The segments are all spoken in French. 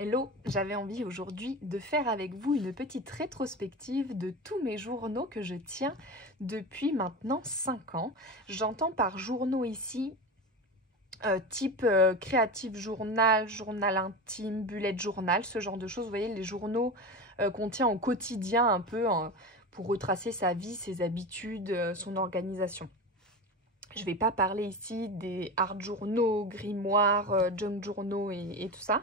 Hello, j'avais envie aujourd'hui de faire avec vous une petite rétrospective de tous mes journaux que je tiens depuis maintenant 5 ans. J'entends par journaux ici type Creative Journal, journal intime, bullet journal, ce genre de choses. Vous voyez, les journaux qu'on tient au quotidien un peu pour retracer sa vie, ses habitudes, son organisation. Je ne vais pas parler ici des art journaux, grimoires, junk journaux et tout ça.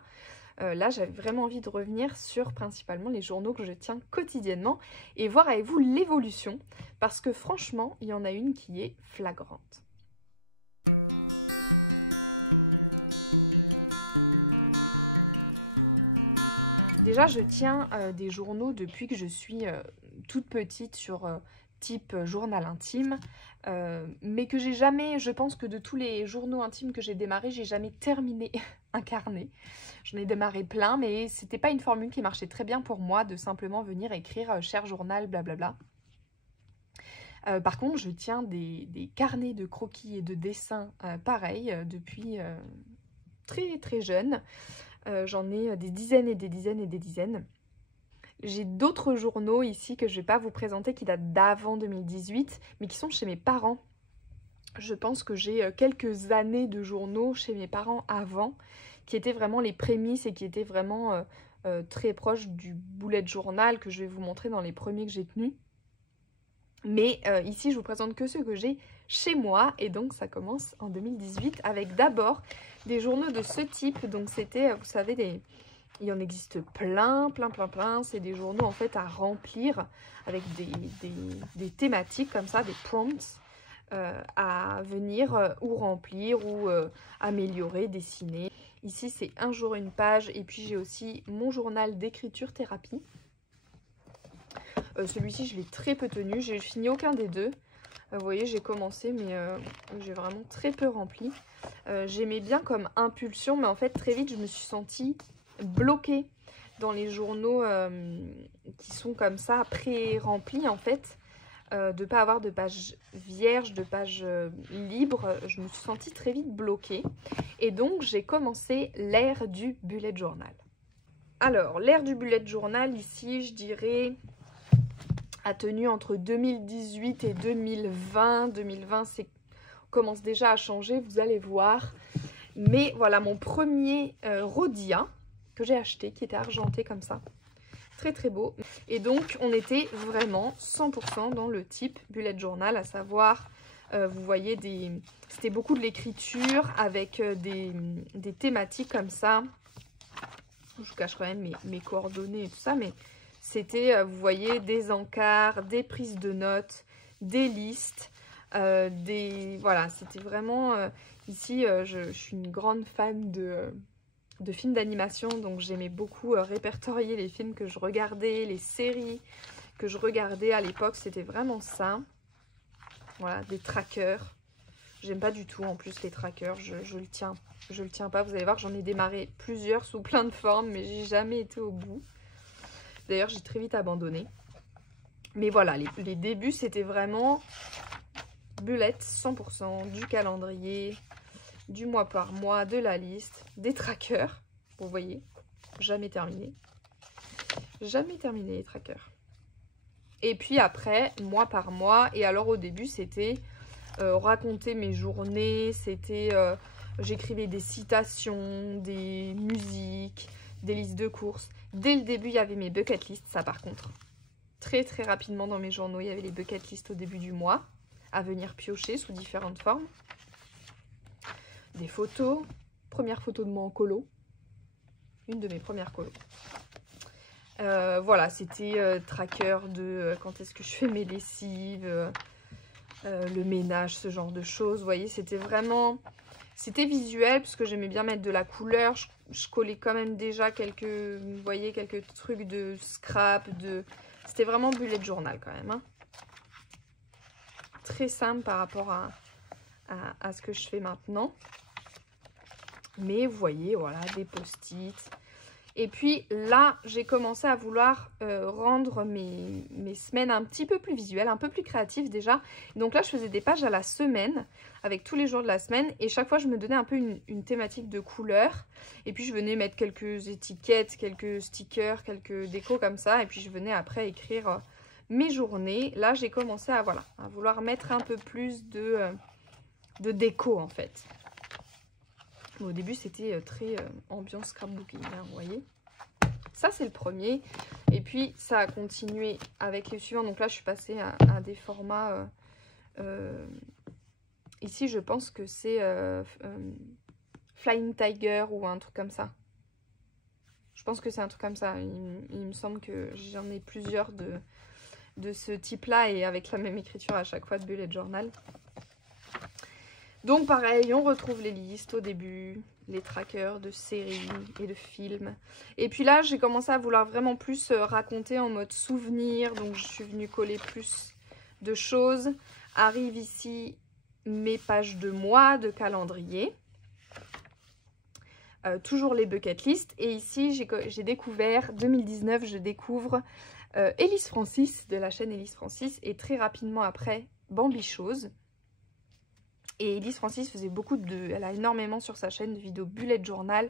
Là, j'avais vraiment envie de revenir sur principalement les journaux que je tiens quotidiennement et voir avec vous l'évolution parce que franchement, il y en a une qui est flagrante. Déjà, je tiens des journaux depuis que je suis toute petite sur type journal intime, mais que j'ai jamais, je pense que de tous les journaux intimes que j'ai démarré, j'ai jamais terminé un carnet. J'en ai démarré plein, mais c'était pas une formule qui marchait très bien pour moi de simplement venir écrire cher journal, blablabla. Par contre, je tiens des carnets de croquis et de dessins pareils depuis très très jeune. J'en ai des dizaines et des dizaines et des dizaines. J'ai d'autres journaux ici que je ne vais pas vous présenter qui datent d'avant 2018, mais qui sont chez mes parents. Je pense que j'ai quelques années de journaux chez mes parents avant, qui étaient vraiment les prémices et qui étaient vraiment très proches du bullet journal que je vais vous montrer dans les premiers que j'ai tenus. Mais ici, je vous présente que ceux que j'ai chez moi et donc ça commence en 2018 avec d'abord des journaux de ce type. Donc c'était, vous savez, il y en existe plein. C'est des journaux en fait à remplir avec des thématiques comme ça, des prompts à venir ou remplir ou améliorer, dessiner. Ici, c'est un jour une page et puis j'ai aussi mon journal d'écriture thérapie. Celui-ci, je l'ai très peu tenu. J'ai fini aucun des deux. Vous voyez, j'ai commencé, mais j'ai vraiment très peu rempli. J'aimais bien comme impulsion, mais en fait, très vite, je me suis sentie bloquée dans les journaux qui sont comme ça, pré-remplis, en fait. De ne pas avoir de page vierge, de page libre. Je me suis sentie très vite bloquée. Et donc, j'ai commencé l'ère du bullet journal. Alors, l'ère du bullet journal, ici, je dirais a tenu entre 2018 et 2020. 2020, commence déjà à changer, vous allez voir. Mais voilà, mon premier Rhodia que j'ai acheté, qui était argenté comme ça. Très très beau. Et donc, on était vraiment 100% dans le type bullet journal, à savoir, vous voyez, c'était beaucoup de l'écriture avec des thématiques comme ça. Je vous cache quand même mes coordonnées et tout ça, mais c'était, vous voyez, des encarts, des prises de notes, des listes, voilà, c'était vraiment... ici, je suis une grande fan de films d'animation, donc j'aimais beaucoup répertorier les films que je regardais, les séries que je regardais à l'époque, c'était vraiment ça. Voilà, des trackers. J'aime pas du tout en plus les trackers, je le tiens pas. Vous allez voir, j'en ai démarré plusieurs sous plein de formes, mais j'ai jamais été au bout. D'ailleurs, j'ai très vite abandonné. Mais voilà, les débuts, c'était vraiment bullet 100%, du calendrier, du mois par mois, de la liste, des trackers. Vous voyez, jamais terminé. Jamais terminé les trackers. Et puis après, mois par mois. Et alors au début, c'était raconter mes journées. C'était, j'écrivais des citations, des musiques, des listes de courses. Dès le début, il y avait mes bucket lists, ça par contre. Très très rapidement dans mes journaux, il y avait les bucket lists au début du mois, à venir piocher sous différentes formes. Des photos, première photo de moi en colo, une de mes premières colos. Voilà, c'était tracker de quand est-ce que je fais mes lessives, le ménage, ce genre de choses. Vous voyez, c'était vraiment... C'était visuel parce que j'aimais bien mettre de la couleur. Je collais quand même déjà quelques, vous voyez, quelques trucs de scrap. C'était vraiment bullet journal quand même. Hein. Très simple par rapport à ce que je fais maintenant. Mais vous voyez, voilà, des post-it. Et puis là, j'ai commencé à vouloir rendre mes semaines un petit peu plus visuelles, un peu plus créatives déjà. Donc là, je faisais des pages à la semaine, avec tous les jours de la semaine. Et chaque fois, je me donnais un peu une thématique de couleur. Et puis, je venais mettre quelques étiquettes, quelques stickers, quelques décos comme ça. Et puis, je venais après écrire mes journées. Là, j'ai commencé à, voilà, à vouloir mettre un peu plus de déco en fait. Au début, c'était très ambiance scrapbooking, hein, vous voyez. Ça, c'est le premier. Et puis, ça a continué avec les suivants. Donc là, je suis passée à des formats... ici, je pense que c'est Flying Tiger ou un truc comme ça. Je pense que c'est un truc comme ça. Il me semble que j'en ai plusieurs de ce type-là et avec la même écriture à chaque fois de bullet journal. Donc pareil, on retrouve les listes au début, les trackers de séries et de films. Et puis là, j'ai commencé à vouloir vraiment plus raconter en mode souvenir. Donc je suis venue coller plus de choses. Arrive ici mes pages de mois, de calendrier. Toujours les bucket list. Et ici, j'ai découvert, 2019, je découvre Elise Francis, de la chaîne Elise Francis. Et très rapidement après, Bambi Chose. Et Elise Francis faisait elle a énormément sur sa chaîne de vidéos bullet journal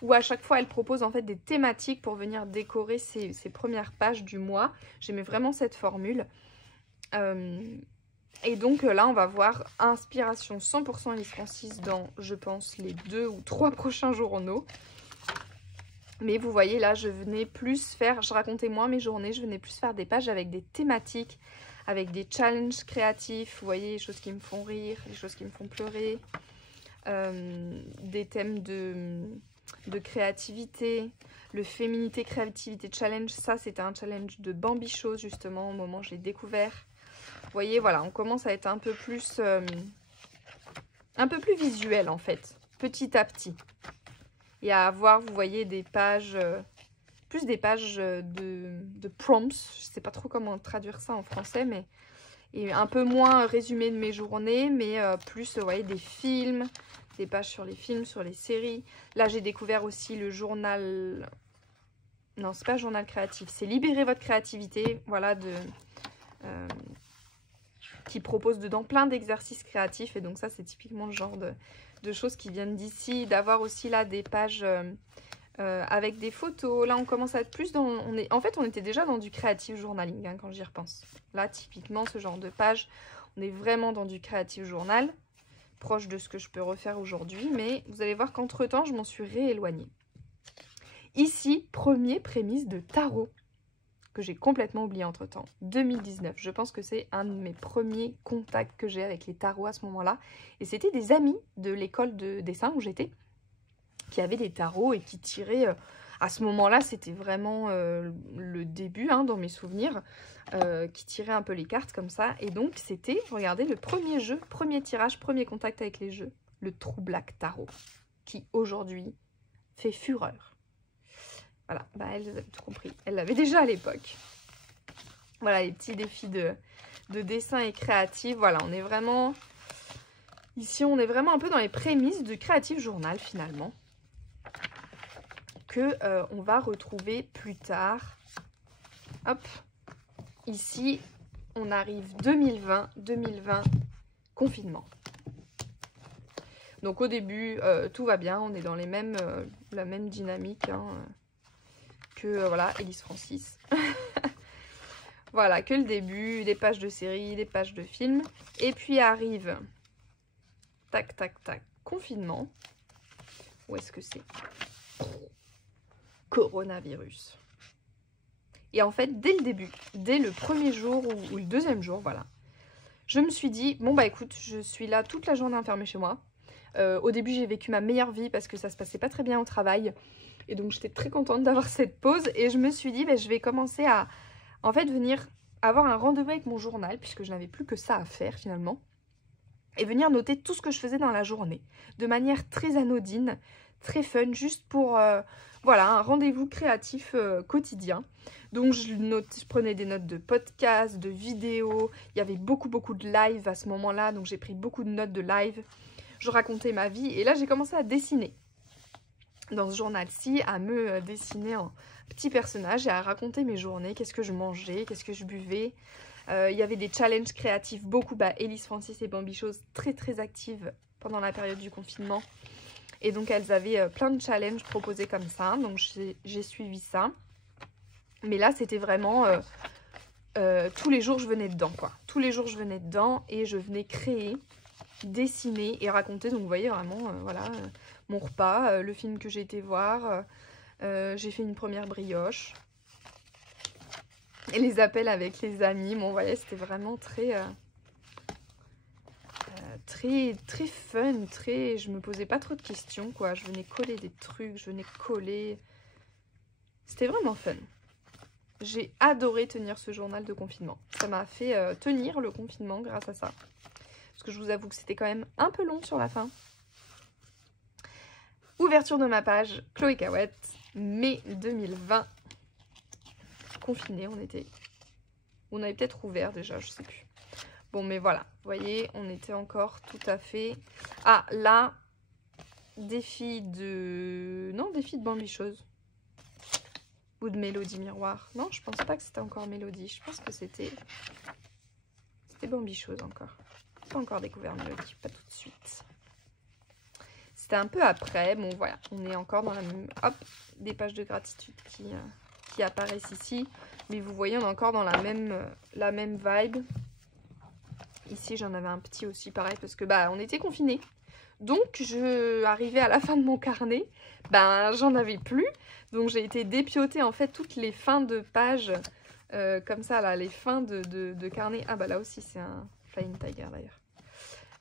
où à chaque fois elle propose en fait des thématiques pour venir décorer ses premières pages du mois. J'aimais vraiment cette formule. Et donc là on va voir inspiration 100% Elise Francis dans je pense les 2 ou 3 prochains journaux. Mais vous voyez là je venais plus faire, je racontais moins mes journées, je venais plus faire des pages avec des thématiques, avec des challenges créatifs, vous voyez, les choses qui me font rire, les choses qui me font pleurer, des thèmes de créativité, le féminité créativité challenge, ça c'était un challenge de Bambi Chose justement, au moment où je l'ai découvert. Vous voyez, voilà, on commence à être un peu plus visuel en fait, petit à petit. Et à avoir, vous voyez, des pages... plus des pages de prompts, je sais pas trop comment traduire ça en français, mais et un peu moins résumé de mes journées, mais plus, vous voyez, des films, des pages sur les films, sur les séries. Là, j'ai découvert aussi le journal... Non, c'est pas journal créatif, c'est Libérer votre créativité, voilà, qui propose dedans plein d'exercices créatifs. Et donc ça, c'est typiquement le genre de choses qui viennent d'ici. D'avoir aussi là des pages... avec des photos, là on commence à être plus dans... En fait on était déjà dans du creative journaling hein, quand j'y repense. Là typiquement ce genre de page, on est vraiment dans du creative journal, proche de ce que je peux refaire aujourd'hui, mais vous allez voir qu'entre temps je m'en suis rééloignée. Ici, premier prémisse de tarot, que j'ai complètement oublié entre temps, 2019. Je pense que c'est un de mes premiers contacts que j'ai avec les tarots à ce moment-là, et c'était des amis de l'école de dessin où j'étais, qui avaient des tarots et qui tiraient, à ce moment-là, c'était vraiment le début hein, dans mes souvenirs, qui tiraient un peu les cartes comme ça. Et donc, c'était, regardez, le premier jeu, premier tirage, premier contact avec les jeux, le True Black Tarot, qui aujourd'hui fait fureur. Voilà, bah, elle a tout compris, elle l'avait déjà à l'époque. Voilà, les petits défis de dessin et créatif, voilà, on est vraiment... Ici, on est vraiment un peu dans les prémices du Creative Journal, finalement. Que on va retrouver plus tard. Hop, ici on arrive 2020 confinement. Donc au début tout va bien, on est dans les mêmes la même dynamique hein, que voilà Elise Francis. Voilà, que le début, des pages de séries, des pages de films, et puis arrive tac tac tac confinement. Où est-ce que c'est? Coronavirus. Et en fait, dès le début, dès le premier jour ou le deuxième jour, voilà, je me suis dit, bon bah écoute, je suis là toute la journée enfermée chez moi. Au début, j'ai vécu ma meilleure vie parce que ça se passait pas très bien au travail. Et donc, j'étais très contente d'avoir cette pause. Et je me suis dit, bah, je vais commencer à, en fait, venir avoir un rendez-vous avec mon journal, puisque je n'avais plus que ça à faire finalement. Et venir noter tout ce que je faisais dans la journée, de manière très anodine, très fun, juste pour... voilà, un rendez-vous créatif quotidien. Donc je prenais des notes de podcasts, de vidéos. Il y avait beaucoup de live à ce moment-là. Donc j'ai pris beaucoup de notes de live. Je racontais ma vie. Et là, j'ai commencé à dessiner. dans ce journal-ci à me dessiner un petit personnage et à raconter mes journées, qu'est-ce que je mangeais, qu'est-ce que je buvais. Il y avait des challenges créatifs, beaucoup. Elise Francis et Bambichose, très très actives pendant la période du confinement. Et donc elles avaient plein de challenges proposés comme ça, donc j'ai suivi ça. Mais là c'était vraiment, tous les jours je venais dedans quoi. Tous les jours je venais dedans et je venais créer, dessiner et raconter. Donc vous voyez vraiment, voilà, mon repas, le film que j'ai été voir, j'ai fait une première brioche. Et les appels avec les amis, bon voilà, c'était vraiment très... très fun, je me posais pas trop de questions quoi, je venais coller des trucs, je venais coller, c'était vraiment fun. J'ai adoré tenir ce journal de confinement, ça m'a fait tenir le confinement grâce à ça, parce que je vous avoue que c'était quand même un peu long sur la fin. Ouverture de ma page, Chloé Cahouette, mai 2020, confiné, on avait peut-être ouvert déjà, je sais plus. Bon, mais voilà, vous voyez, on était encore tout à fait... Ah, là, défi de Bambichose. Ou de Mélodie Miroir. Non, je pense pas que c'était encore Mélodie. Je pense que c'était Bambichose encore. Pas encore découvert Mélodie, pas tout de suite. C'était un peu après. Bon, voilà, on est encore dans la même... Hop, des pages de gratitude qui apparaissent ici. Mais vous voyez, on est encore dans la même vibe. Ici, j'en avais un petit aussi, pareil, parce que on était confinés. Donc, je arrivais à la fin de mon carnet, j'en avais plus. Donc, j'ai été dépiauter, en fait, toutes les fins de pages, comme ça, là, les fins de carnet. Ah, là aussi, c'est un Flying Tiger, d'ailleurs.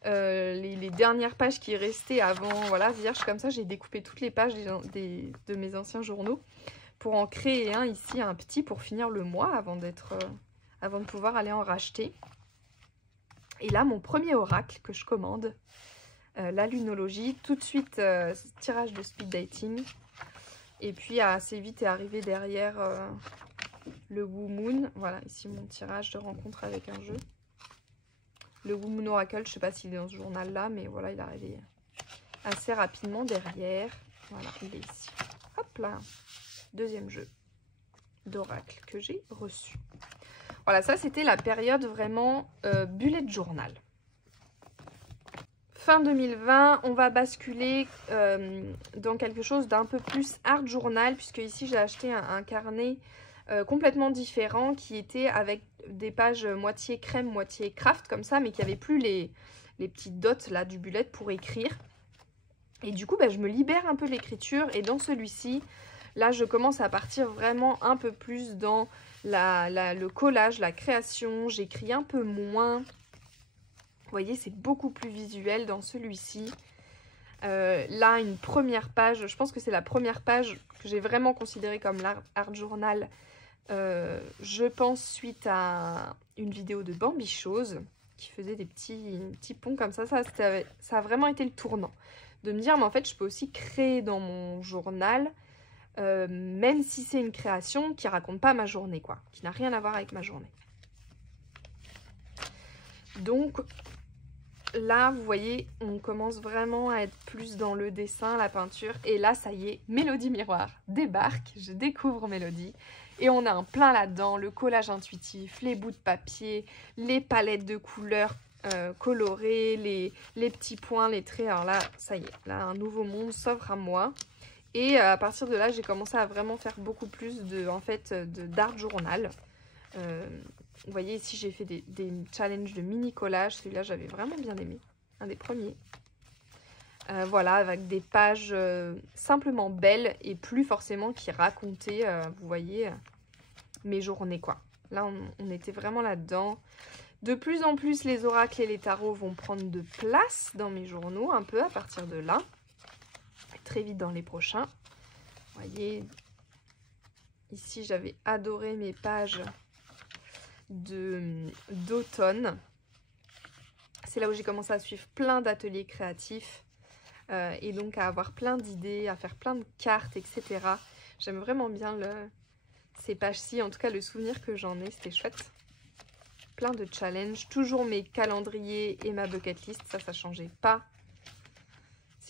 Les dernières pages qui restaient avant, voilà, vierge, comme ça, j'ai découpé toutes les pages de mes anciens journaux pour en créer un ici, un petit, pour finir le mois, avant de pouvoir aller en racheter. Et là, mon premier oracle que je commande, la lunologie, tout de suite tirage de speed dating. Et puis assez vite est arrivé derrière le Woo Moon. Voilà, ici mon tirage de rencontre avec un jeu. Le Woo Moon Oracle, je ne sais pas s'il est dans ce journal-là, mais voilà, il est arrivé assez rapidement derrière. Voilà, il est ici. Hop là, deuxième jeu d'oracle que j'ai reçu. Voilà, ça c'était la période vraiment bullet journal. Fin 2020, on va basculer dans quelque chose d'un peu plus art journal, puisque ici j'ai acheté un carnet complètement différent qui était avec des pages moitié crème, moitié craft comme ça, mais qui n'avait plus les petites dots là du bullet pour écrire. Et du coup, je me libère un peu de l'écriture, et dans celui-ci, là je commence à partir vraiment un peu plus dans le collage, la création. J'écris un peu moins. Vous voyez, c'est beaucoup plus visuel dans celui-ci. Là, une première page, je pense que c'est la première page que j'ai vraiment considérée comme l'art journal. Je pense suite à une vidéo de Bambichose qui faisait des petits ponts comme ça. Ça a vraiment été le tournant. De me dire, mais en fait, je peux aussi créer dans mon journal, même si c'est une création qui raconte pas ma journée, quoi, qui n'a rien à voir avec ma journée. Donc là, vous voyez, on commence vraiment à être plus dans le dessin, la peinture. Et là, ça y est, Mélodie Miroir débarque. Je découvre Mélodie. Et on a un plein là-dedans, le collage intuitif, les bouts de papier, les palettes de couleurs colorées, les petits points, les traits. Alors là, ça y est, là, un nouveau monde s'offre à moi. Et à partir de là, j'ai commencé à vraiment faire beaucoup plus d'art journal. Vous voyez ici, j'ai fait des challenges de mini collage. Celui-là, j'avais vraiment bien aimé. Un des premiers. Voilà, avec des pages simplement belles et plus forcément qui racontaient, vous voyez, mes journées, quoi. Là, on était vraiment là-dedans. De plus en plus, les oracles et les tarots vont prendre de place dans mes journaux, un peu à partir de là. Très vite dans les prochains. Vous voyez, ici, j'avais adoré mes pages d'automne. C'est là où j'ai commencé à suivre plein d'ateliers créatifs et donc à avoir plein d'idées, à faire plein de cartes, etc. J'aime vraiment bien ces pages-ci, en tout cas le souvenir que j'en ai, c'était chouette. Plein de challenges, toujours mes calendriers et ma bucket list, ça changeait pas.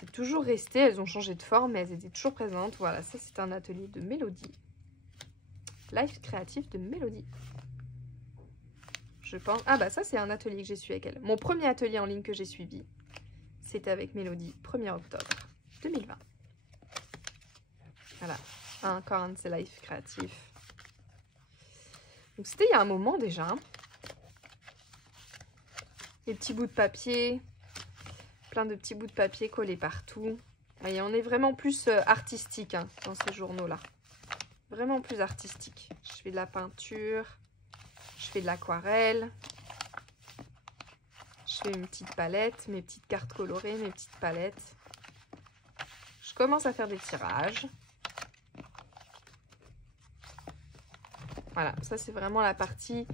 c'est toujours resté. Elles ont changé de forme, mais elles étaient toujours présentes. Voilà, ça c'est un atelier de Mélodie. Life créatif de Mélodie. Je pense... Ah bah ça c'est un atelier que j'ai suivi avec elle. Mon premier atelier en ligne que j'ai suivi, c'était avec Mélodie, 1er octobre 2020. Voilà, encore un de ces lives créatifs. Donc c'était il y a un moment déjà. Les petits bouts de papier, plein de petits bouts de papier collés partout. Et on est vraiment plus artistique hein, dans ces journaux-là. Vraiment plus artistique. Je fais de la peinture, je fais de l'aquarelle. Je fais une petite palette, mes petites cartes colorées, mes petites palettes. Je commence à faire des tirages. Voilà, ça c'est vraiment la partie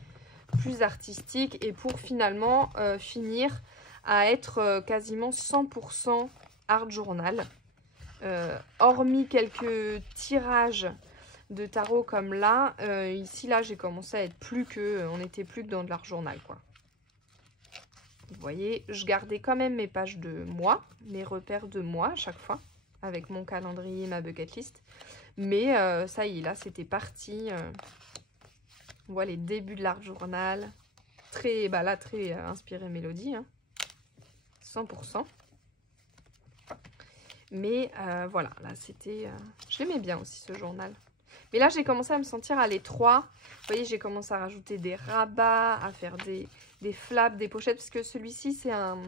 plus artistique. Et pour finalement finir à être quasiment 100% art journal. Hormis quelques tirages de tarot comme là. Ici, là, j'ai commencé à être plus que... on n'était plus que dans de l'art journal, quoi. Vous voyez, je gardais quand même mes pages de mois, mes repères de mois à chaque fois, avec mon calendrier, ma bucket list. Mais ça y est, là, c'était parti. On voit les débuts de l'art journal. Très, bah là, très inspiré Mélodie. Hein. 100%. Mais voilà, là, c'était... je l'aimais bien aussi, ce journal. Mais là, j'ai commencé à me sentir à l'étroit. Vous voyez, j'ai commencé à rajouter des rabats, à faire des flaps, des pochettes. Parce que celui-ci, c'est un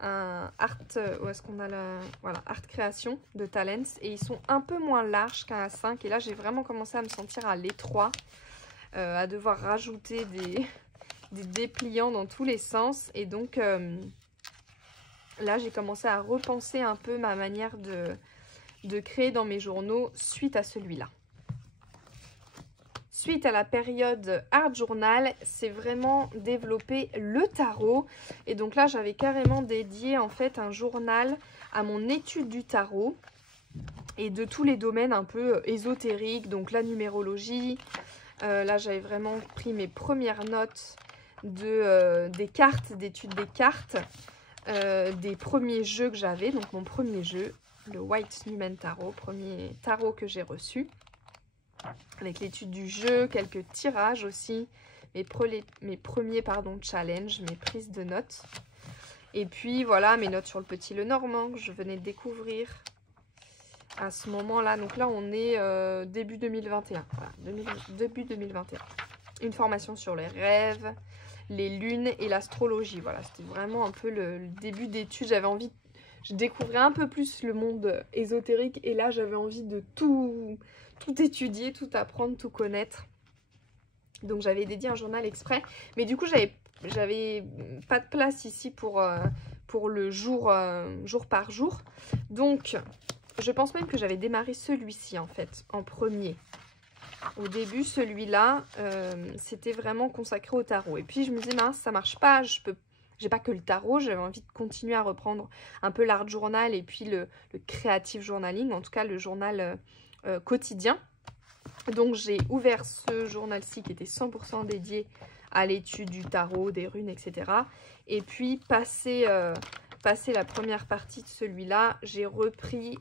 art... où est-ce qu'on a la... Voilà, art création de Talents. Et ils sont un peu moins larges qu'un A5. Et là, j'ai vraiment commencé à me sentir à l'étroit. À devoir rajouter des dépliants dans tous les sens. Et donc, là, j'ai commencé à repenser un peu ma manière de créer dans mes journaux suite à celui-là. Suite à la période Art Journal, c'est vraiment développer le tarot. Et donc là, j'avais carrément dédié en fait un journal à mon étude du tarot et de tous les domaines un peu ésotériques, donc la numérologie. Là, j'avais vraiment pris mes premières notes des cartes, d'études des cartes, des premiers jeux que j'avais. Donc mon premier jeu, le White Numen Tarot, premier tarot que j'ai reçu. Avec l'étude du jeu, quelques tirages aussi, mes premiers challenges, mes prises de notes. Et puis voilà, mes notes sur le petit Lenormand que je venais de découvrir à ce moment-là. Donc là, on est début 2021. Voilà, début 2021. Une formation sur les rêves, les lunes et l'astrologie. Voilà, c'était vraiment un peu le début d'études. J'avais envie, je découvrais un peu plus le monde ésotérique. Et là, j'avais envie de tout étudier, tout apprendre, tout connaître. Donc j'avais dédié un journal exprès. Mais du coup, j'avais pas de place ici pour le jour par jour. Donc, je pense même que j'avais démarré celui-ci en fait, en premier. Au début, celui-là, c'était vraiment consacré au tarot. Et puis je me disais, mince, ça marche pas, j'ai pas que le tarot, j'avais envie de continuer à reprendre un peu l'art journal et puis le creative journaling, en tout cas le journal quotidien. Donc j'ai ouvert ce journal-ci qui était 100% dédié à l'étude du tarot, des runes, etc. Et puis passé la première partie de celui-là, j'ai repris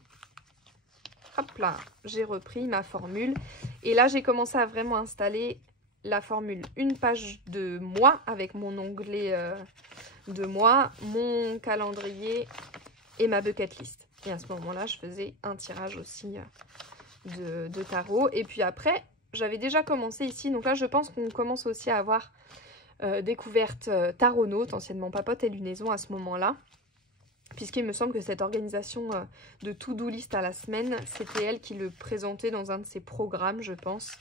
ma formule. Et là, j'ai commencé à vraiment installer la formule. Une page de mois avec mon onglet de mois, mon calendrier et ma bucket list. Et à ce moment-là, je faisais un tirage aussi de tarot. Et puis après, j'avais déjà commencé ici. Donc là, je pense qu'on commence aussi à avoir découverte Taronaute, anciennement Papote et Lunaison à ce moment-là. Puisqu'il me semble que cette organisation de to-do list à la semaine, c'était elle qui le présentait dans un de ses programmes, je pense.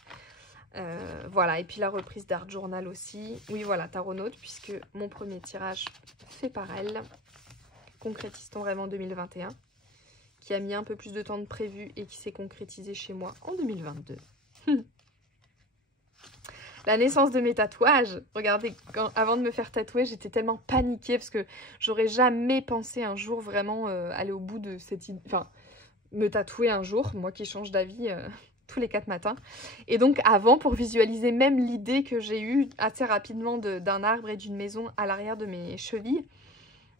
Voilà, et puis la reprise d'Art Journal aussi. Oui, voilà, Taronaute, puisque mon premier tirage fait par elle. Concrétise ton rêve en 2021. Qui a mis un peu plus de temps de prévu et qui s'est concrétisé chez moi en 2022. La naissance de mes tatouages. Regardez, avant de me faire tatouer, j'étais tellement paniquée parce que j'aurais jamais pensé un jour vraiment aller au bout de cette idée. Enfin, me tatouer un jour, moi qui change d'avis tous les 4 matins. Et donc avant, pour visualiser même l'idée que j'ai eue assez rapidement d'un arbre et d'une maison à l'arrière de mes chevilles,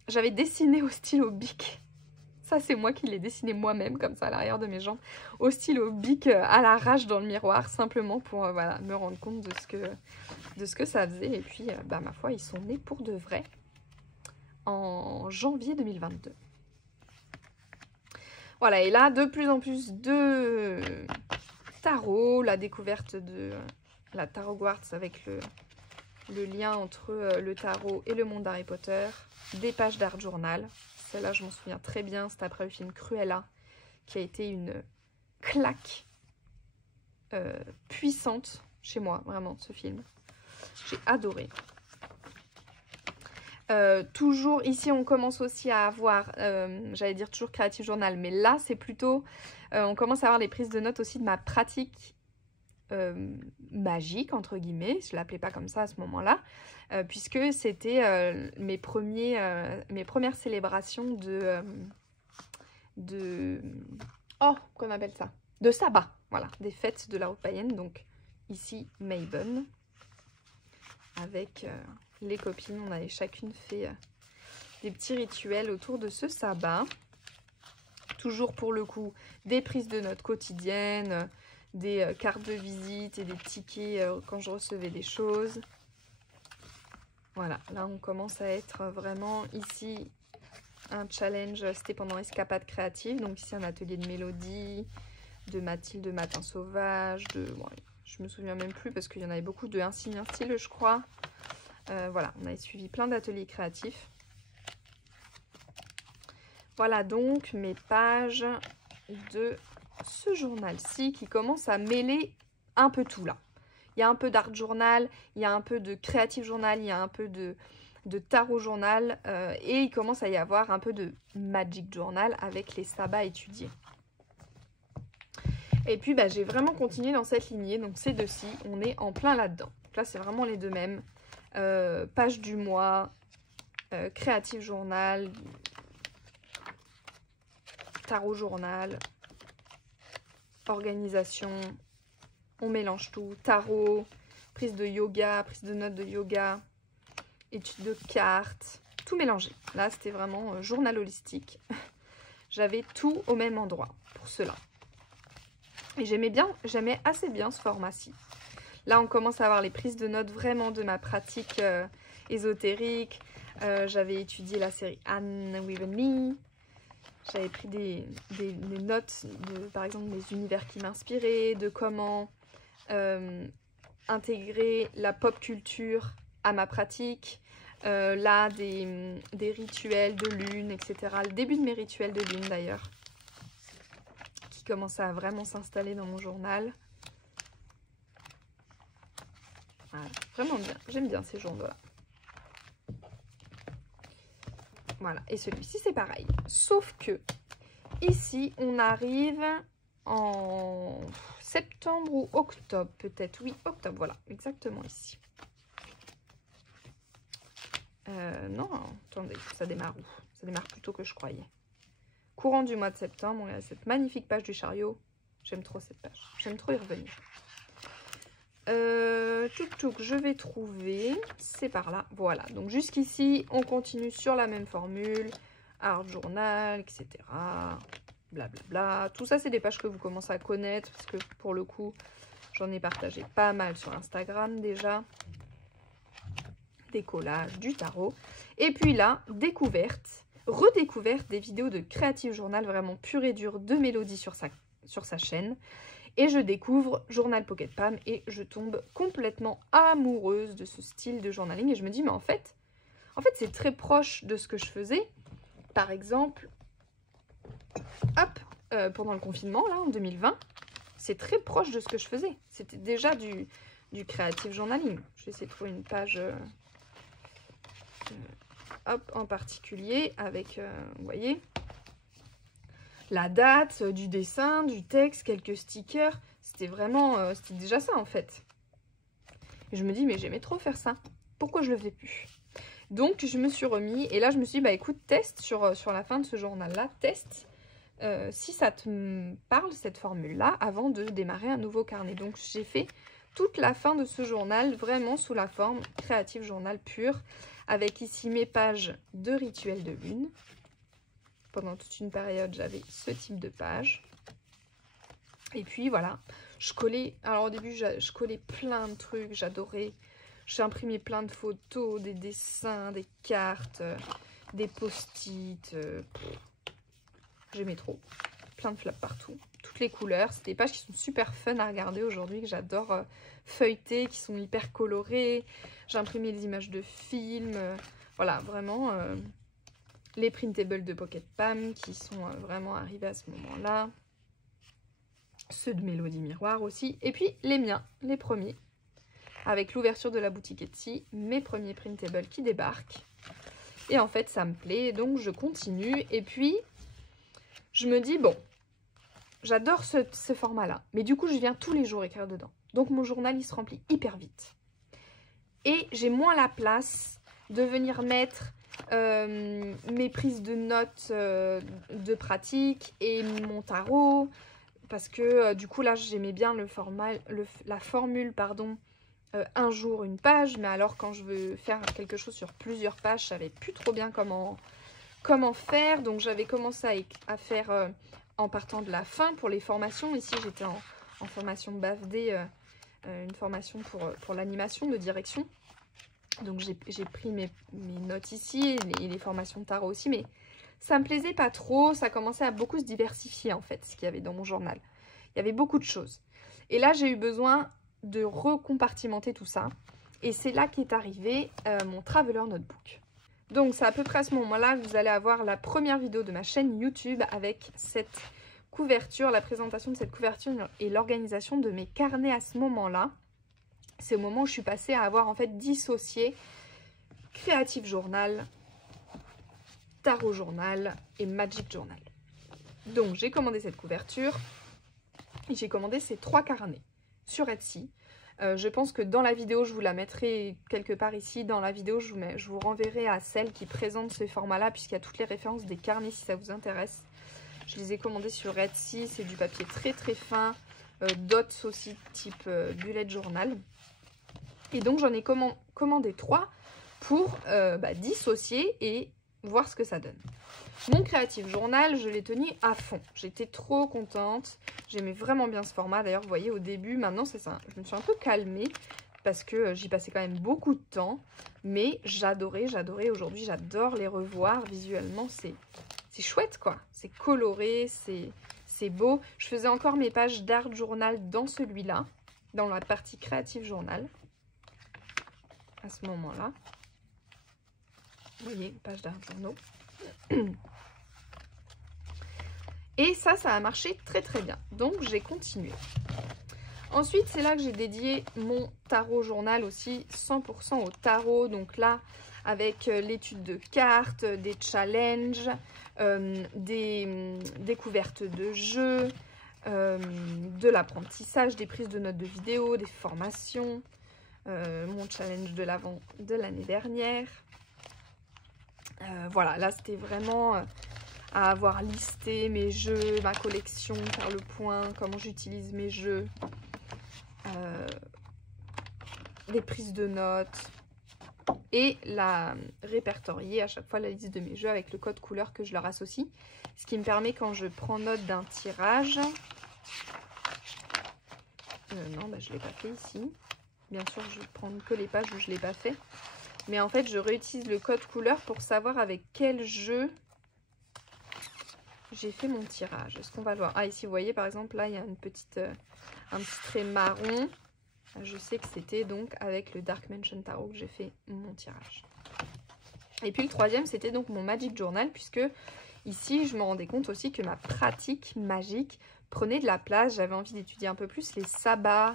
j'avais dessiné au stylo Bic Ça, c'est moi qui l'ai dessiné moi-même, comme ça, à l'arrière de mes jambes, au stylo Bic, à l'arrache dans le miroir, simplement pour voilà, me rendre compte de ce que ça faisait. Et puis, bah, ma foi, ils sont nés pour de vrai en janvier 2022. Voilà, et là, de plus en plus de tarot, la découverte de la tarot quartz avec le lien entre le tarot et le monde d'Harry Potter, des pages d'art journal. Celle-là, je m'en souviens très bien, c'était après le film Cruella, qui a été une claque puissante chez moi, vraiment, ce film. J'ai adoré. Toujours, ici, on commence aussi à avoir, j'allais dire toujours Creative Journal, mais là, c'est plutôt, on commence à avoir les prises de notes aussi de ma pratique magique, entre guillemets, je ne l'appelais pas comme ça à ce moment-là, puisque c'était mes premières célébrations oh, qu'on appelle ça, de sabbat, voilà, des fêtes de la route païenne. Donc ici Mabon, avec les copines, on avait chacune fait des petits rituels autour de ce sabbat. Toujours pour le coup des prises de notes quotidiennes, des cartes de visite et des tickets quand je recevais des choses. Voilà, là on commence à être vraiment ici un challenge, c'était pendant Escapade créative, donc ici un atelier de mélodie, de Mathilde de Matin Sauvage, bon, je me souviens même plus parce qu'il y en avait beaucoup, de Un signe, un style je crois. Voilà, on avait suivi plein d'ateliers créatifs. Voilà donc mes pages de ce journal-ci qui commence à mêler un peu tout là. Il y a un peu d'art journal, il y a un peu de creative journal, il y a un peu de tarot journal et il commence à y avoir un peu de magic journal avec les sabbats étudiés. Et puis bah, j'ai vraiment continué dans cette lignée, donc ces deux-ci, on est en plein là-dedans. Là c'est vraiment les deux mêmes. Page du mois, creative journal, tarot journal, organisation, on mélange tout, tarot, prise de yoga, prise de notes de yoga, étude de cartes, tout mélangé. Là, c'était vraiment journal holistique. J'avais tout au même endroit pour cela. Et j'aimais assez bien ce format-ci. Là, on commence à avoir les prises de notes vraiment de ma pratique ésotérique. J'avais étudié la série Anne with Me. J'avais pris des notes, par exemple, des univers qui m'inspiraient, de comment intégrer la pop culture à ma pratique. Là, des rituels de lune, etc. Le début de mes rituels de lune, d'ailleurs, qui commençaient à vraiment s'installer dans mon journal. Voilà, vraiment bien. J'aime bien ces journaux-là. Voilà, et celui-ci c'est pareil. Sauf que ici on arrive en septembre ou octobre peut-être. Oui, octobre, voilà, exactement ici. Non, attendez, ça démarre où? Ça démarre plus tôt que je croyais. Courant du mois de septembre, on a cette magnifique page du chariot. J'aime trop cette page, j'aime trop y revenir. Tchouk, je vais trouver, c'est par là, voilà, donc jusqu'ici on continue sur la même formule, art journal, etc, blablabla, tout ça c'est des pages que vous commencez à connaître, parce que pour le coup j'en ai partagé pas mal sur Instagram déjà, des collages, du tarot, et puis là, redécouverte des vidéos de Creative Journal vraiment pur et dur de Mélodie sur sa chaîne. Et je découvre Journal Pocket Pam et je tombe complètement amoureuse de ce style de journaling. Et je me dis, mais en fait c'est très proche de ce que je faisais. Par exemple, hop, pendant le confinement, là, en 2020, c'est très proche de ce que je faisais. C'était déjà du creative journaling. Je vais essayer de trouver une page, hop, en particulier, avec, vous voyez, la date, du dessin, du texte, quelques stickers. C'était vraiment, c'était déjà ça en fait. Et je me dis, mais j'aimais trop faire ça. Pourquoi je le fais plus? Donc je me suis remis et là je me suis dit, bah écoute, teste sur la fin de ce journal-là, teste si ça te parle cette formule-là avant de démarrer un nouveau carnet. Donc j'ai fait toute la fin de ce journal vraiment sous la forme Creative Journal pur, avec ici mes pages de rituel de lune. pendant toute une période, j'avais ce type de page. Et puis voilà, je collais, alors au début, je collais plein de trucs, j'adorais. J'ai imprimé plein de photos, des dessins, des cartes, des post-it. J'aimais trop. Plein de flaps partout. Toutes les couleurs. C'est des pages qui sont super fun à regarder aujourd'hui, que j'adore feuilleter, qui sont hyper colorées. J'ai imprimé des images de films. Voilà, vraiment les printables de Pocket Pam qui sont vraiment arrivés à ce moment-là. Ceux de Mélodie Miroir aussi. Et puis les miens, les premiers. Avec l'ouverture de la boutique Etsy, mes premiers printables qui débarquent. Et en fait, ça me plaît, donc je continue. Et puis, je me dis, bon, j'adore ce format-là. Mais du coup, je viens tous les jours écrire dedans. Donc, mon journal, il se remplit hyper vite. Et j'ai moins la place de venir mettre mes prises de notes de pratique et mon tarot. Parce que, du coup, là, j'aimais bien le format, la formule, pardon, un jour une page, mais alors quand je veux faire quelque chose sur plusieurs pages, je savais plus trop bien comment faire, donc j'avais commencé à faire en partant de la fin pour les formations. Ici j'étais en formation BAFD, une formation pour l'animation de direction, donc j'ai pris mes notes ici et les formations de tarot aussi, mais ça me plaisait pas trop, ça commençait à beaucoup se diversifier en fait, ce qu'il y avait dans mon journal. Il y avait beaucoup de choses. Et là j'ai eu besoin de recompartimenter tout ça. Et c'est là qu'est arrivé mon Traveler Notebook. Donc c'est à peu près à ce moment-là que vous allez avoir la première vidéo de ma chaîne YouTube avec cette couverture, la présentation de cette couverture et l'organisation de mes carnets à ce moment-là. C'est au moment où je suis passée à avoir en fait dissocié Creative Journal, Tarot Journal et Magic Journal. Donc j'ai commandé cette couverture et j'ai commandé ces 3 carnets sur Etsy. Je pense que dans la vidéo, je vous la mettrai quelque part ici. Dans la vidéo, je vous renverrai à celle qui présente ce format-là, puisqu'il y a toutes les références des carnets si ça vous intéresse. Je les ai commandés sur Etsy. C'est du papier très très fin. Dots aussi, type bullet journal. Et donc, j'en ai commandé 3 pour dissocier et voir ce que ça donne. Mon Creative Journal, je l'ai tenu à fond. J'étais trop contente. J'aimais vraiment bien ce format. D'ailleurs, vous voyez, au début, maintenant, c'est ça. Je me suis un peu calmée parce que j'y passais quand même beaucoup de temps. Mais j'adorais. Aujourd'hui, j'adore les revoir. Visuellement, c'est chouette, quoi. C'est coloré, c'est beau. Je faisais encore mes pages d'art journal dans celui-là, dans la partie Creative Journal. À ce moment-là. Vous voyez, page d'art journaux. Et ça a marché très très bien. Donc j'ai continué. Ensuite, c'est là que j'ai dédié mon tarot journal aussi, 100% au tarot. Donc là, avec l'étude de cartes, des challenges, des découvertes de jeux, de l'apprentissage, des prises de notes de vidéos, des formations, mon challenge de l'avant de l'année dernière. Voilà, là c'était vraiment à avoir listé mes jeux, ma collection, faire le point, comment j'utilise mes jeux, des prises de notes et la répertorier à chaque fois la liste de mes jeux avec le code couleur que je leur associe. Ce qui me permet quand je prends note d'un tirage, non, bah, je ne l'ai pas fait ici. Bien sûr, je vais prendre que les pages où je ne l'ai pas fait. Mais en fait, je réutilise le code couleur pour savoir avec quel jeu j'ai fait mon tirage. Est-ce qu'on va le voir? Ah, ici, vous voyez, par exemple, là, il y a un petit trait marron. Je sais que c'était donc avec le Dark Mansion Tarot que j'ai fait mon tirage. Et puis, le troisième, c'était donc mon Magic Journal, puisque ici, je me rendais compte aussi que ma pratique magique prenait de la place. J'avais envie d'étudier un peu plus les sabbats.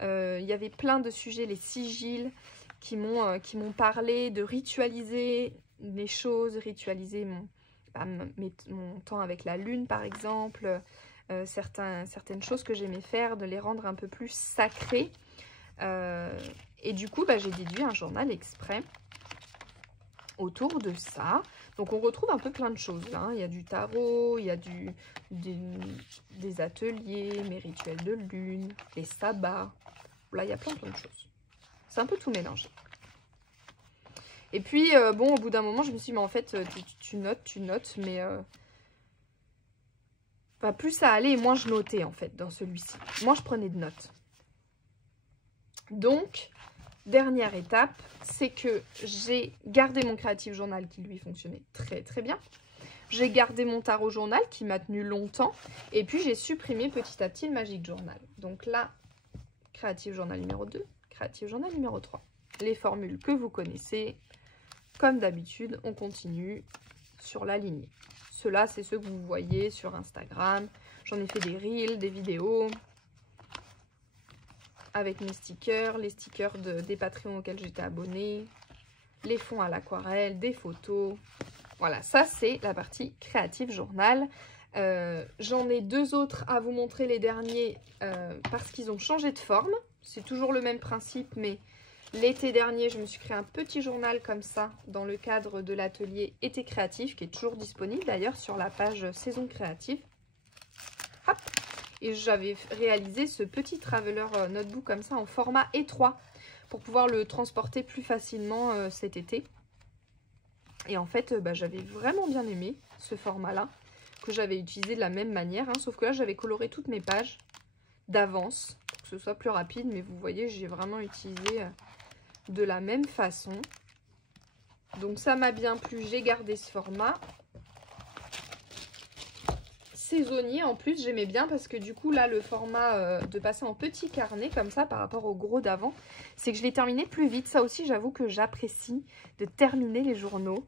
Il y avait plein de sujets, les sigils, qui m'ont parlé de ritualiser les choses, ritualiser mon temps avec la lune par exemple, certaines choses que j'aimais faire, de les rendre un peu plus sacrées. Et du coup, j'ai déduit un journal exprès autour de ça. Donc on retrouve un peu plein de choses là, hein. Il y a du tarot, il y a des ateliers, mes rituels de lune, les sabbats. Là, il y a plein de choses. C'est un peu tout mélangé. Et puis, bon, au bout d'un moment, je me suis dit, mais en fait, tu notes, mais Enfin, plus ça allait et moins je notais en fait dans celui-ci. Moi, je prenais de notes. Donc, dernière étape, c'est que j'ai gardé mon Creative Journal qui lui fonctionnait très très bien. J'ai gardé mon tarot journal qui m'a tenu longtemps. Et puis, j'ai supprimé petit à petit le Magic Journal. Donc là, Creative Journal numéro 2, Creative Journal numéro 3. Les formules que vous connaissez. Comme d'habitude, on continue sur la lignée. Ceux-là, c'est ceux que vous voyez sur Instagram. J'en ai fait des reels, des vidéos. Avec mes stickers, les stickers des Patreons auxquels j'étais abonnée. Les fonds à l'aquarelle, des photos. Voilà, ça c'est la partie Creative Journal. J'en ai 2 autres à vous montrer, les derniers, parce qu'ils ont changé de forme. C'est toujours le même principe, mais l'été dernier, je me suis créé un petit journal comme ça, dans le cadre de l'atelier Été Créatif, qui est toujours disponible d'ailleurs sur la page Saison Créative. Hop. Et j'avais réalisé ce petit traveler notebook comme ça en format étroit, pour pouvoir le transporter plus facilement cet été. Et en fait, j'avais vraiment bien aimé ce format-là, que j'avais utilisé de la même manière, hein, sauf que là, j'avais coloré toutes mes pages d'avance, pour que ce soit plus rapide. Mais vous voyez, j'ai vraiment utilisé de la même façon. Donc ça m'a bien plu, j'ai gardé ce format. Saisonnier, en plus, j'aimais bien parce que du coup, là, le format de passer en petit carnet, comme ça, par rapport au gros d'avant, c'est que je l'ai terminé plus vite. Ça aussi, j'avoue que j'apprécie de terminer les journaux,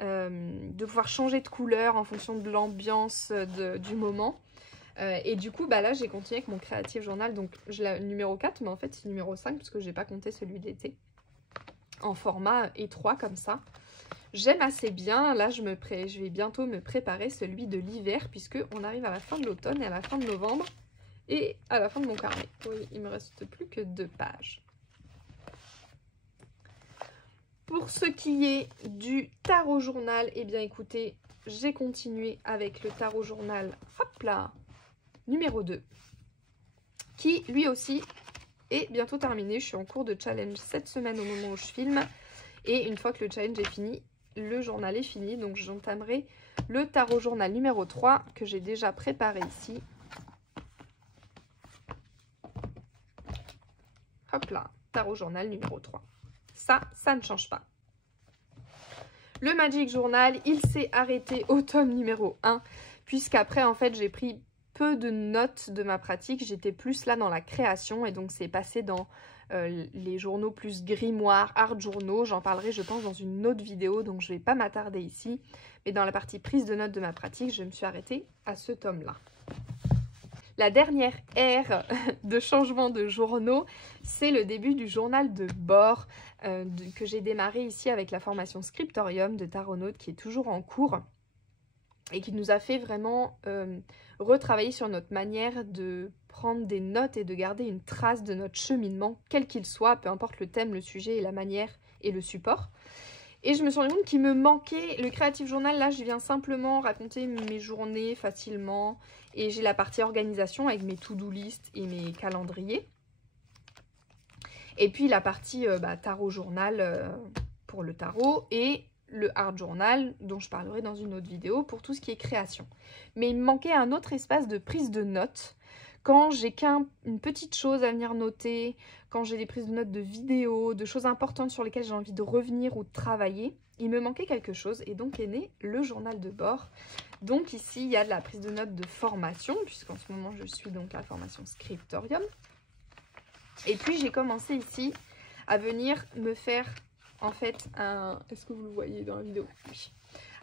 de pouvoir changer de couleur en fonction de l'ambiance du moment. Et du coup, là, j'ai continué avec mon Creative Journal, donc je l'ai numéro 4, mais en fait, c'est numéro 5, parce que je n'ai pas compté celui d'été, en format étroit, comme ça. J'aime assez bien. Là, je vais bientôt me préparer celui de l'hiver, puisqu'on arrive à la fin de l'automne et à la fin de novembre et à la fin de mon carnet. Oui, il me reste plus que 2 pages. Pour ce qui est du tarot journal, eh bien écoutez, j'ai continué avec le tarot journal, hop là, numéro 2, qui lui aussi est bientôt terminé. Je suis en cours de challenge cette semaine au moment où je filme. Et une fois que le challenge est fini, le journal est fini. Donc j'entamerai le tarot journal numéro 3 que j'ai déjà préparé ici. Hop là, tarot journal numéro 3. Ça ne change pas. Le Magic Journal, il s'est arrêté au tome numéro 1. Puisqu'après, en fait, j'ai pris peu de notes de ma pratique. J'étais plus là dans la création. Et donc, c'est passé dans les journaux plus grimoire, art journaux. J'en parlerai, je pense, dans une autre vidéo, donc je ne vais pas m'attarder ici. Mais dans la partie prise de notes de ma pratique, je me suis arrêtée à ce tome-là. La dernière ère de changement de journaux, c'est le début du journal de bord que j'ai démarré ici avec la formation Scriptorium de Taronaute, qui est toujours en cours et qui nous a fait vraiment retravailler sur notre manière de prendre des notes et de garder une trace de notre cheminement, quel qu'il soit, peu importe le thème, le sujet et la manière et le support. Et je me suis rendu compte qu'il me manquait le Creative Journal. Là, je viens simplement raconter mes journées facilement. Et j'ai la partie organisation avec mes to-do list et mes calendriers. Et puis la partie tarot journal pour le tarot et le art journal dont je parlerai dans une autre vidéo pour tout ce qui est création. Mais il me manquait un autre espace de prise de notes. Quand j'ai une petite chose à venir noter, quand j'ai des prises de notes de vidéos, de choses importantes sur lesquelles j'ai envie de revenir ou de travailler, il me manquait quelque chose et donc est né le journal de bord. Donc ici, il y a de la prise de notes de formation, puisqu'en ce moment, je suis donc à la formation Scriptorium. Et puis, j'ai commencé ici à venir me faire, en fait, un... Est-ce que vous le voyez dans la vidéo? Oui.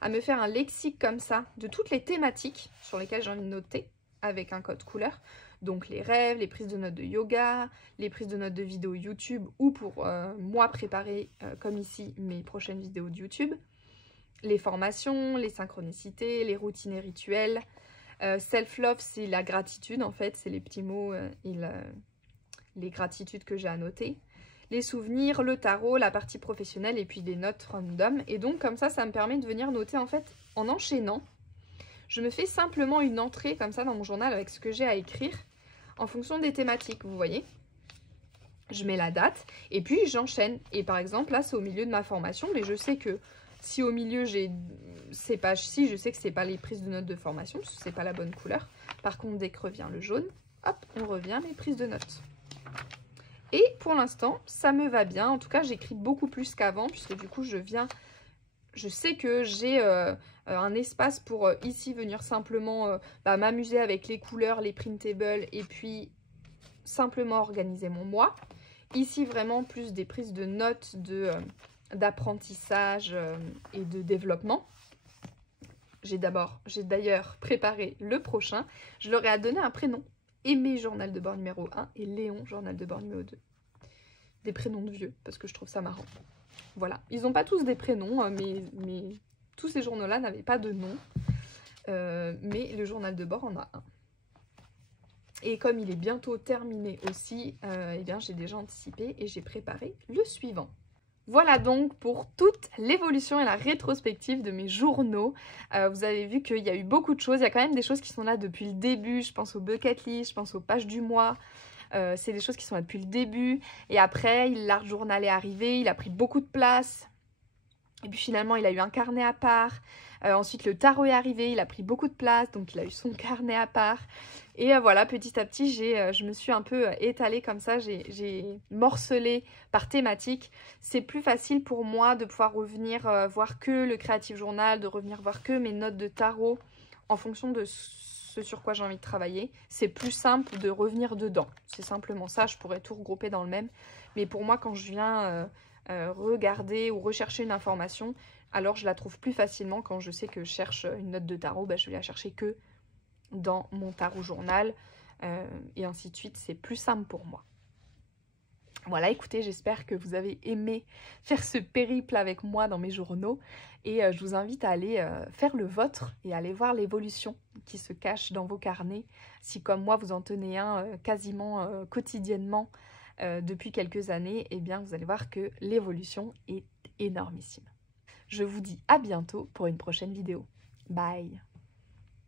À me faire un lexique comme ça de toutes les thématiques sur lesquelles j'ai envie de noter avec un code couleur. Donc les rêves, les prises de notes de yoga, les prises de notes de vidéos YouTube ou pour moi préparer, comme ici, mes prochaines vidéos de YouTube. Les formations, les synchronicités, les routines et rituels. Self-love, c'est la gratitude en fait, c'est les petits mots et les gratitudes que j'ai à noter. Les souvenirs, le tarot, la partie professionnelle et puis des notes random. Et donc comme ça me permet de venir noter en fait en enchaînant. Je me fais simplement une entrée comme ça dans mon journal avec ce que j'ai à écrire en fonction des thématiques, vous voyez. Je mets la date et puis j'enchaîne. Et par exemple, là, c'est au milieu de ma formation, mais je sais que si au milieu j'ai ces pages-ci, je sais que c'est pas les prises de notes de formation, parce que c'est pas la bonne couleur. Par contre, dès que revient le jaune, hop, on revient mes prises de notes. Et pour l'instant, ça me va bien. En tout cas, j'écris beaucoup plus qu'avant, puisque du coup, je sais que j'ai un espace pour ici venir simplement m'amuser avec les couleurs, les printables, et puis simplement organiser mon mois. Ici, vraiment plus des prises de notes d'apprentissage et de développement. J'ai d'ailleurs préparé le prochain. Je leur ai donné un prénom. Aimé, journal de bord numéro 1, et Léon, journal de bord numéro 2. Des prénoms de vieux, parce que je trouve ça marrant. Voilà, ils n'ont pas tous des prénoms, mais tous ces journaux-là n'avaient pas de nom. Mais le journal de bord en a un. Et comme il est bientôt terminé aussi, eh bien j'ai déjà anticipé et j'ai préparé le suivant. Voilà donc pour toute l'évolution et la rétrospective de mes journaux. Vous avez vu qu'il y a eu beaucoup de choses. Il y a quand même des choses qui sont là depuis le début. Je pense aux bucket list, je pense aux pages du mois. C'est des choses qui sont là depuis le début. Et après, l'art journal est arrivé. Il a pris beaucoup de place. Et puis finalement, il a eu un carnet à part. Ensuite, le tarot est arrivé. Il a pris beaucoup de place. Donc, il a eu son carnet à part. Et voilà, petit à petit, je me suis un peu étalée comme ça. J'ai morcelé par thématique. C'est plus facile pour moi de pouvoir revenir voir que le Creative Journal, de revenir voir que mes notes de tarot en fonction de ce sur quoi j'ai envie de travailler. C'est plus simple de revenir dedans. C'est simplement ça. Je pourrais tout regrouper dans le même. Mais pour moi, quand je viens regarder ou rechercher une information, alors je la trouve plus facilement quand je sais que je cherche une note de tarot. Je vais la chercher que dans mon tarot journal et ainsi de suite, c'est plus simple pour moi. Voilà, écoutez, j'espère que vous avez aimé faire ce périple avec moi dans mes journaux et je vous invite à aller faire le vôtre et aller voir l'évolution qui se cache dans vos carnets. Si comme moi vous en tenez un quasiment quotidiennement depuis quelques années, eh bien vous allez voir que l'évolution est énormissime. Je vous dis à bientôt pour une prochaine vidéo. Bye!